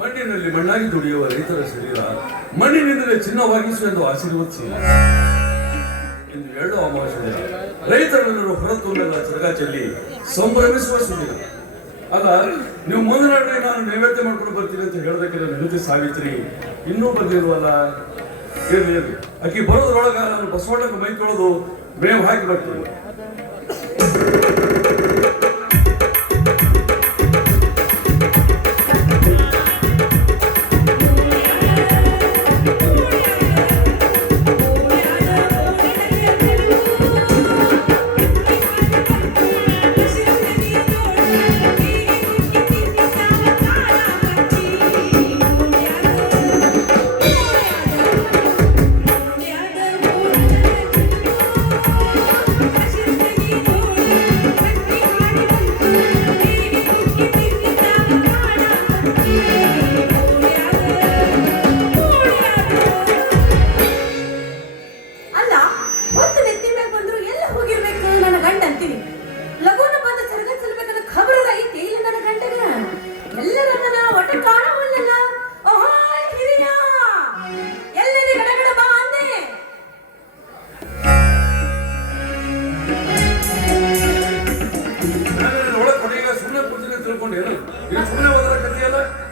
ಮಣ್ಣಿನಲ್ಲಿ ಮಣ್ಣಾಗಿ ದುಡಿಯುವ ರೈತರ ಶರೀರ ಮಣ್ಣಿನಿಂದಲೇ ಚಿನ್ನವಾಗಿಸುವೆಂದು ಆಶೀರ್ವದಿಸಿ ಇಂದು 2 ಅಮಾವಾಸ್ಯೆ ದಿನ ರೈತರೆಲ್ಲರೂ ಹೊರತುಂಬೆಲ್ಲ ಚರಗ ಚೆಲ್ಲಿ ಸಂಭ್ರಮಿಸುವ ಸುದಿನ. ಅಲ್ಲ, ನೀವು ಮುಂದೆ ನೋಡ್ರಿ, ನಾನು ನೈವೇದ್ಯ ಮಾಡ್ಕೊಂಡು ಬರ್ತೀನಿ ಅಂತ ಹೇಳೋದಕ್ಕೆ ನನ್ನ ಹೆಂಡತಿ ಸಾವಿತ್ರಿ ಇನ್ನೂ ಬಂದಿರುವಲ್ಲ. ಇರ್ಲಿ ಇರ್ಲಿ, ಆಕಿ ಬರೋದ್ರೊಳಗ ನಾನು ಬಸವಣ್ಣಗೆ ಮೈ ತೊಳೆದು ಮೇವು ಹಾಕಿ ಬರ್ತೀನಿ.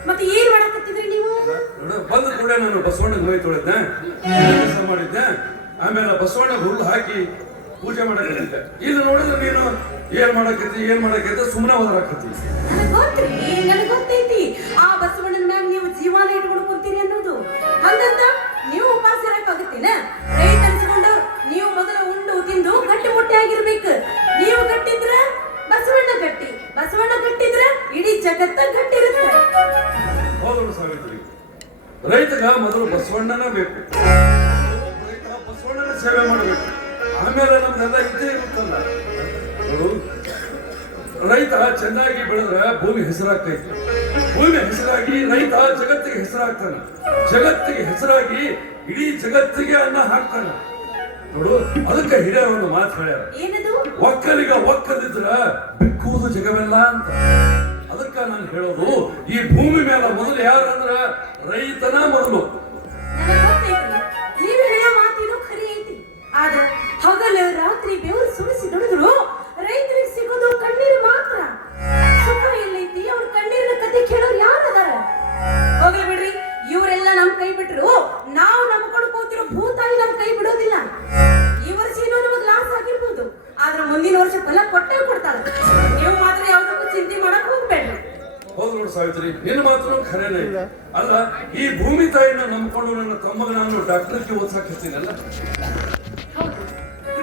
ಮತ್ತೆ ಏನ್ ಮಾಡಕತ್ತಿದ್ರಿ ನೀವು? ಬಂದ ಕೂಡ ನಾನು ಬಸವಣ್ಣಗೆ ಮೈ ತೊಳೆದ್ದೆ, ಕೆಲಸ ಮಾಡಿದ್ದೆ, ಆಮೇಲೆ ಬಸವಣ್ಣ ಹುಲ್ಲು ಹಾಕಿ ಪೂಜೆ ಮಾಡಕತ್ತಿದ್ದೆ. ಇಲ್ಲಿ ನೋಡಿದ್ರೆ ನೀನು ಏನ್ ಮಾಡಕತ್ತಿ ಸುಮ್ಮನೆ ಹೋದ್ರಾಕತ್ತಿ. ನನಗ್ ಗೊತ್ತೈತಿ ಆ ಬಸವಣ್ಣನ ಮ್ಯಾಗ ನೀವು ಜೀವನ ಇಟ್ಕೊಂಡು ಕೂರ್ತೀರಿ ಅನ್ನೋದು. ಹಂಗಂತ ನೀವು ಉಪವಾಸ ಇರಕ್ಕಾಗತ್ತೇನ? ರೈತ ಅನ್ಸ್ಕೊಂಡವ್ರು ನೀವು ಮೊದಲ ಉಂಡು ತಿಂದು ಗಟ್ಟಿ ಮುಟ್ಟಿ ಆಗಿರ್ಬೇಕು. ನೀವು ಗಟ್ಟಿದ್ರ ಬಸವಣ್ಣ ಗಟ್ಟಿ, ಬಸವಣ್ಣ ಗಟ್ಟಿದ್ರ ಇಡೀ ಜಗತ್ತ ಗಟ್ಟಿರುತ್ತೆ. ಹೌದು ಸಾವಿತ್ರಿ, ರೈತಗ ಮೊದಲು ಬಸವಣ್ಣನ ಬೇಕು. ರೈತ ಬಸವಣ್ಣನ ಸೇವೆ ಮಾಡಬೇಕು, ಆಮೇಲೆ ನಮ್ದೆಲ್ಲ ಇದ್ದೇ ಇರುತ್ತಲ್ಲ. ರೈತ ಚೆನ್ನಾಗಿ ಬೆಳೆದ್ರೆ ಭೂಮಿ ಹೆಸರಾಗ್ತೈತಿ, ಭೂಮಿ ಹೆಸರಾಗಿ ರೈತ ಜಗತ್ತಿಗೆ ಹೆಸರಾಗ್ತಾನೆ, ಜಗತ್ತಿಗೆ ಹೆಸರಾಗಿ ಇಡೀ ಜಗತ್ತಿಗೆ ಅನ್ನ ಹಾಕ್ತಾನೆ. ನೋಡು, ಅದಕ್ಕೆ ಹಿರಿಯರ ಒಂದು ಮಾತು ಹೇಳ್ಯಾರ, ಒಕ್ಕಲಿಗ ಒಕ್ಕದಿದ್ರ ಬಿಕ್ಕುವುದು ಜಗವೆಲ್ಲ ಅಂತ. ಅದಕ್ಕ ನಾನು ಹೇಳೋದು, ಈ ಭೂಮಿ ಮೇಲೆ ಮೊದಲು ಯಾರಂದ್ರ ರೈತನ ಮೊದಲು. ನೀವು ಹೇಳೋ ಮಾತಿನೂ ಖರಿ ಐತಿ. ಆದ್ರೆ ಹಗಲು ರಾತ್ರಿ ಬೆವರು ಸುರಿಸಿ ದುಡಿದ್ರು ರೈತರಿಗೆ ಸಿಗೋದು ಕಣ್ಣೀರು ಮಾತ್ರ. ಸುಖ ಎಲ್ಲೈತಿ, ಅವ್ರ ಕಣ್ಣೀರಿನ ಕತೆ ಕೇಳೋರು ಯಾರು ಅದಾರ? ಹೋಗ್ಲಿ ಬಿಡ್ರಿ, ಇವರೆಲ್ಲ ನಮ್ ಕೈ ಬಿಟ್ರು ನಾವು ನಂಬ್ಕೊಂಡು ಕೂತಿರೋ ಭೂತಾಯಿ ನಮ್ ಕೈ ಬಿಡೋದಿಲ್ಲ. ಈ ವರ್ಷ ಏನೋ ನಮಗ್ ಲಾಸ್ ಆಗಿರ್ಬೋದು, ಆದ್ರೆ ಮುಂದಿನ ವರ್ಷ ಫಲ ಕೊಟ್ಟೇ ಕೊಡ್ತಾಳೆ. ನೀವು ಮಾತ್ರ ಯಾವ್ದಕ್ಕೂ ಚಿಂತೆ ಮಾಡಕ್ ಹೋಗ್ಬೇಡ್ರಿ. ಹೌದು ನೋಡಿ ಸಾವಿತ್ರಿ, ನಿನ್ನ ಮಾತನ್ನು ಖರೇನೆ. ಅಲ್ಲ, ಈ ಭೂಮಿ ತಾಯಿನ ನಂಬ್ಕೊಂಡು ನನ್ನ ತಮ್ಮಗ ನಾನು ಡಾಕ್ಟರ್ಗೆ ಓದ್ಸಾಕ್ ಹಚ್ತೀನಲ್ಲ.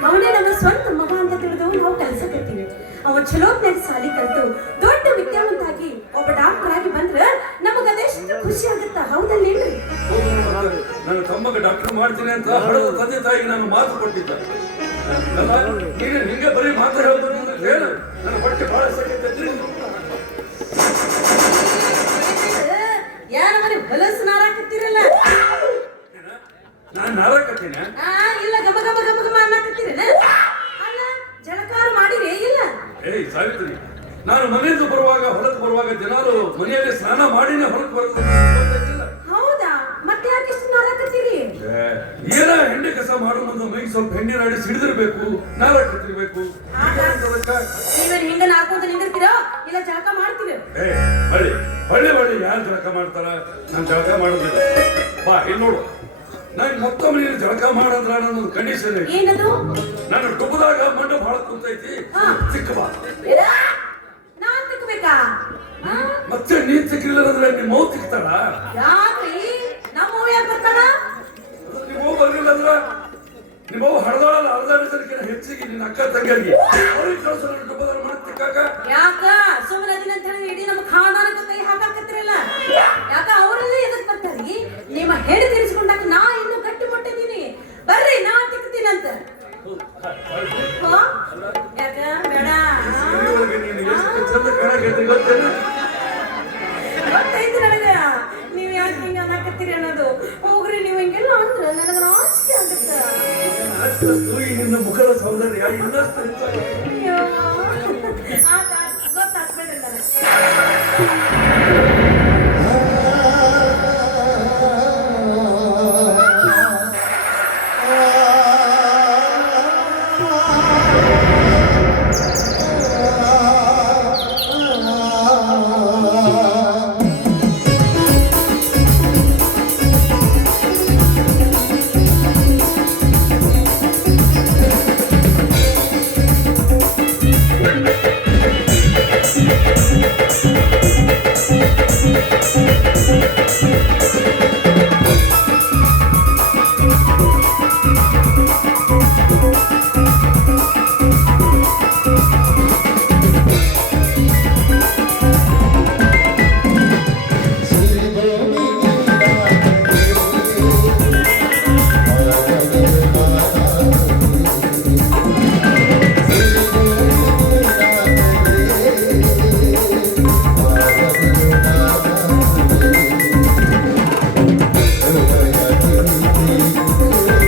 ಅವನೇ ನಮ್ಮ ಸ್ವಂತ ಮಗ ಅಂತ ತಿಳಿದು ನಾವು ಕಲ್ಸಕತ್ತೀವಿ. ಅವ ಚಲೋತ್ನಾಗ ಸಾಲಿ ಕಲ್ತು ದೊಡ್ಡ ವಿದ್ಯಾವಂತಾಗಿ ಒಬ್ಬ ಡಾಕ್ಟರ್ ಆಗಿ ಬಂದ್ರೆ ನಮಗ ಅದೆಷ್ಟು ಖುಷಿ ಆಗುತ್ತ. ಹೌದಲ್ಲೇನ್ರಿ? ನನ್ನ ತಮ್ಮಗ ಡಾಕ್ಟರ್ ಮಾಡ್ತೀನಿ ಅಂತ ಹಳದ ತಂದೆ ತಾಯಿಗೆ ನಾನು ಮಾತು ಕೊಟ್ಟಿದ್ದೆ. ನೀನು ನಿಂಗೆ ಬರೀ ಮಾತು ಹೇಳ್ಬೋದು ಅಂದ್ರೆ ಹೇಳು, ನನ್ನ ಹೊಟ್ಟೆ ಬಹಳ ಸಾಕೈತ್ರಿ. ಯಾರ ಮನೆ ಬಲಸ್ ನಾರಾಕತ್ತೀರಲ್ಲ? ನಾನು ನಾರಾಕತ್ತೀನಿ? ಇಲ್ಲ, ಗಮ ಗಮ ಗಮ ಗಮ ಅನ್ನಕತ್ತೀರಲ್ಲ? ಅಲ್ಲ, ಜಳಕಾರ ಮಾಡಿರೇ ಇಲ್ಲ? ಏಯ್ ಸಾವಿತ್ರಿ, ನಾನು ಮನೆಯಿಂದ ಹೊಲಕ್ಕೆ ಬರುವಾಗ ದಿನಾಲು ಮನೆಯಲ್ಲಿ ಸ್ನಾನ ಮಾಡಿನೇ ಹೊಲಕ್ಕೆ ಬರೋದು. ಹೌದಾ? ಮತ್ತೆ ಯಾಕೆ ಇಷ್ಟು ನಾರಾಕತ್ತೀರಿ? ಏನ ಹೆಂಡಿ ಕಸ ಮಾಡೋ ಮುಂದೆ ಮೈ ಸ್ವಲ್ಪ ಹೆಣ್ಣೀರ್ ಆಡಿ ಸಿಡಿದಿರ್ಬೇಕು, ನಾರಾಕತ್ತಿರ್ಬೇಕು. ನೀವೇನು ಹಿಂಗ ನಾರ್ಕೊಂತ ನಿಂದಿರ್ತೀರೋ ಇಲ್ಲ ಜಳಕ ಮಾಡ್ತೀರ? ಹೊಳ್ಳಿ ಯಾರು ಜಳಕ ಮಾಡ್ತಾರ? ನಾನು ಜಳಕ ಮಾಡೋದಿಲ್ಲ. ಬಾ ಇಲ್ಲಿ ನೋಡು, ನಾನು ಮತ್ತೊಮ್ಮೆ ನೀನು ಜಳಕ ಮಾಡಂದ್ರ ನನ್ನೊಂದು ಕಂಡೀಷನ್ ಐತಿ. ಏನದು? ನಾನು ಟುಬ್ಬದಾಗ ಮಣ್ಣು ಬಹಳ ಕುಂತೈತಿ, ಸಿಕ್ಕ ಬಾ. ನಾನ್ ತಿಕ್ಕಬೇಕಾ? ಮತ್ತೆ ನೀನ್ ಸಿಕ್ಕಿಲ್ಲ ಅಂದ್ರೆ ನಿಮ್ಮ ಮೌ ತಿಕ್ತಾಳ. ಯಾಕ್ರಿ? ನಮ್ಮ ಯಾಕೆ ಬರ್ತಾಳ? ನಿಮ್ಮವ್ ಬರ್ಲಿಲ್ಲ ಅಂದ್ರ ನಿಮ್ಮವ್ ಹಡದಾಳಲ್ಲ, ಅರ್ಧ ಡಜನ್ಕಿಂತ ಹೆಚ್ಚಿಗೆ ನಿನ್ನ ಅಕ್ಕ ತಂಗಿಯಾಗಿ ಅವ್ರಿಗೆ ಕಳ್ಸೋಣ ಟುಬ್ಬದಾಗ ಮಣ್ಣು ತಿಕ್ಕಾಕ. ಯಾಕ ಸುಮ್ಮನೆ ದಿನ ಅಂತ ಹೇಳಿ ಇಡೀ ನಮ್ಮ ಖಾನದಾನಕ್ಕೆ ಕೈ ಹಾಕಾಕತ್ತಿರಲ್ಲ? ಯಾಕ ಅವರಲ್ಲೇ ಎದಕ್ ಬರ್ತಾರಿ? ನಿಮ್ಮ ಹೆಡೆ ತಿರ್ಸ್ಕೊಂಡಾಗ ನಾ ಇನ್ನೂ ಗಟ್ಟಿ ಮುಟ್ಟಿದ್ದೀನಿ. ಬರ್ರಿ, ನಾ ತಿಕ್ತೀನಂತ. ಯಾಕ ಬೇಡ? ನೀನು ಎಷ್ಟು ಚಂದ ಕಾಣಕೈತಿ ಗೊತ್ತೇನ? ಬೆಳೆಸಿದಷ್ಟು ಈ ನಿನ್ನ ಮುಖದ ಸೌಂದರ್ಯ ಇನ್ನಷ್ಟು ಹೆಚ್ಚಾಗಿದೆ. ಅಯ್ಯೋ, ಗೊತ್ತಾಗ್ಬಿಡ್ರಿ ನನಗೆ.